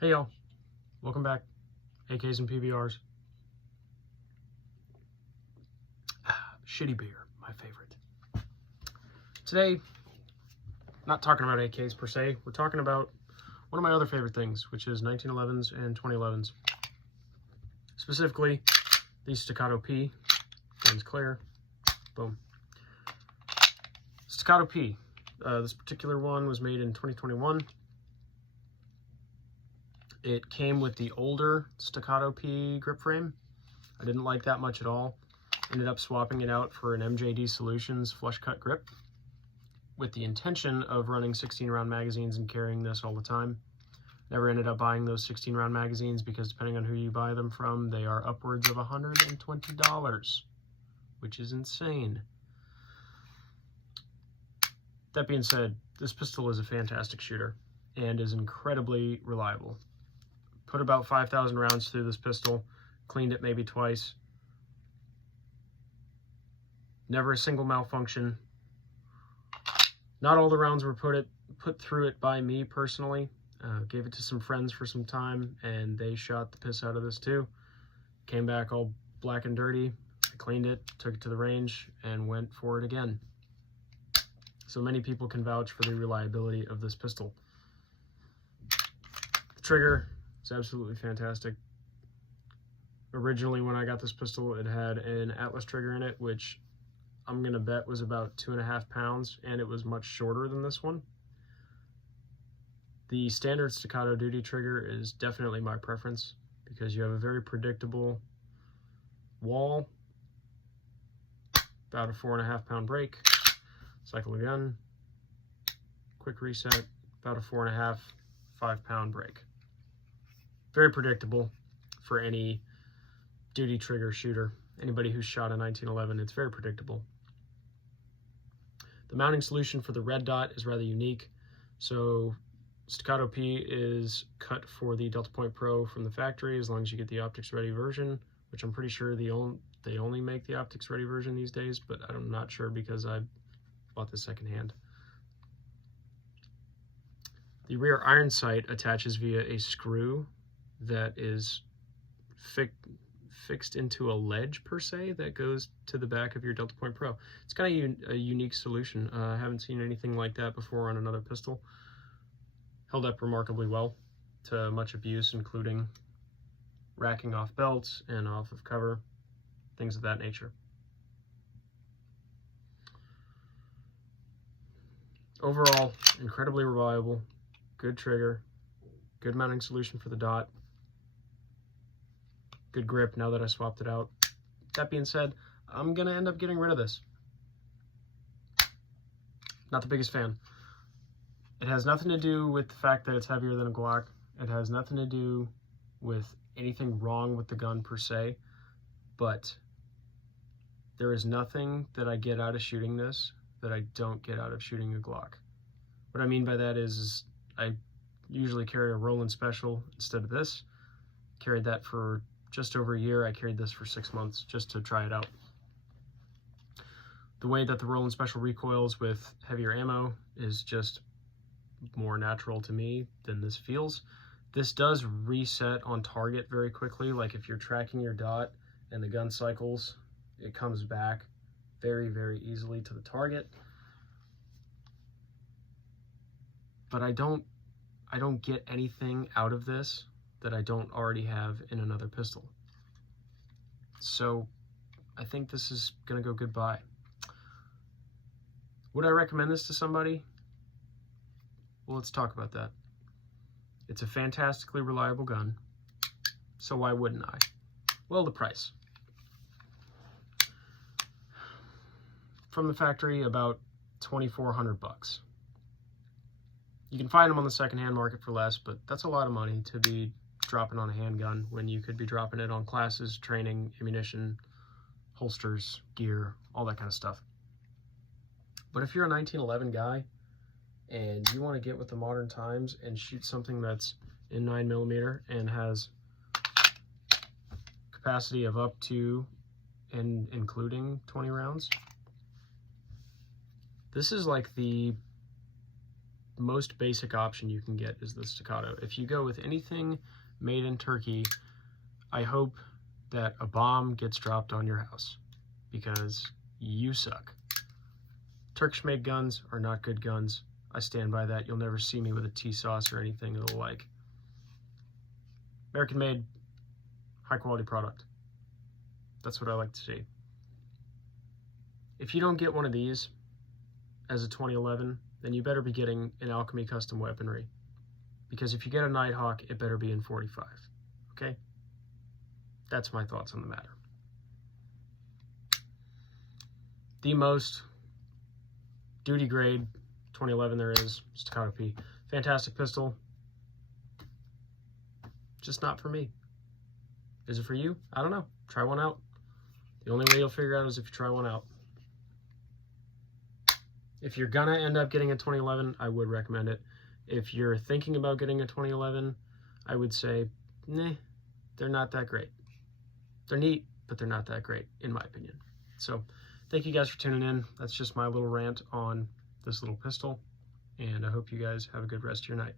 Hey y'all, welcome back. AKs and PBRs. Shitty beer, my favorite. Today, not talking about AKs per se, we're talking about one of my other favorite things, which is 1911s and 2011s. Specifically, the Staccato P. Guns clear. Boom. Staccato P. This particular one was made in 2021. It came with the older Staccato P grip frame. I didn't like that much at all. Ended up swapping it out for an MJD Solutions flush cut grip with the intention of running 16 round magazines and carrying this all the time. Never ended up buying those 16 round magazines because depending on who you buy them from, they are upwards of $120, which is insane. That being said, this pistol is a fantastic shooter and is incredibly reliable. Put about 5,000 rounds through this pistol, cleaned it maybe twice. Never a single malfunction. Not all the rounds were put through it by me personally. Gave it to some friends for some time, and they shot the piss out of this too. Came back all black and dirty. I cleaned it, took it to the range, and went for it again. So many people can vouch for the reliability of this pistol. The trigger is absolutely fantastic. Originally, when I got this pistol, it had an Atlas trigger in it, which I'm gonna bet was about 2.5 pounds, and it was much shorter than this one. The standard Staccato duty trigger is definitely my preference because you have a very predictable wall, about a 4.5 pound break, cycle again, quick reset, about a 4.5, 5 pound break. Very predictable for any duty trigger shooter. Anybody who's shot a 1911, it's very predictable. The mounting solution for the red dot is rather unique. So Staccato P is cut for the Delta Point Pro from the factory as long as you get the optics ready version, which I'm pretty sure they only make the optics ready version these days, but I'm not sure because I bought this secondhand. The rear iron sight attaches via a screw that is fixed into a ledge per se that goes to the back of your Delta Point Pro. It's kind of a unique solution. I haven't seen anything like that before on another pistol. Held up remarkably well to much abuse, including racking off belts and off of cover, things of that nature. Overall, incredibly reliable, good trigger, good mounting solution for the dot, good grip now that I swapped it out. That being said, I'm gonna end up getting rid of this. Not the biggest fan. It has nothing to do with the fact that it's heavier than a Glock. It has nothing to do with anything wrong with the gun per se, but there is nothing that I get out of shooting this that I don't get out of shooting a Glock. What I mean by that is I usually carry a Roland Special instead of this. Carried that for just over a year. I carried this for 6 months just to try it out. The way that the Roland Special recoils with heavier ammo is just more natural to me than this feels. This does reset on target very quickly. Like if you're tracking your dot and the gun cycles, it comes back very, very easily to the target. But I don't get anything out of this that I don't already have in another pistol. So I think this is gonna go goodbye. Would I recommend this to somebody? Well, let's talk about that. It's a fantastically reliable gun, so why wouldn't I? Well, the price. From the factory, about $2,400. You can find them on the secondhand market for less, but that's a lot of money to be dropping on a handgun when you could be dropping it on classes, training, ammunition, holsters, gear, all that kind of stuff. But if you're a 1911 guy and you want to get with the modern times and shoot something that's in 9mm and has capacity of up to and including 20 rounds, this is like the most basic option you can get is the Staccato. If you go with anything made in Turkey, I hope that a bomb gets dropped on your house, because you suck. Turkish-made guns are not good guns. I stand by that. You'll never see me with a T-sauce or anything of the like. American-made, high-quality product. That's what I like to see. If you don't get one of these as a 2011, then you better be getting an Alchemy custom weaponry. Because if you get a Nighthawk, it better be in 45. Okay? That's my thoughts on the matter. The most duty grade 2011 there is, Staccato P. Fantastic pistol. Just not for me. Is it for you? I don't know. Try one out. The only way you'll figure out is if you try one out. If you're gonna end up getting a 2011, I would recommend it. If you're thinking about getting a 2011, I would say, nah, they're not that great. They're neat, but they're not that great, in my opinion. So, thank you guys for tuning in. That's just my little rant on this little pistol, and I hope you guys have a good rest of your night.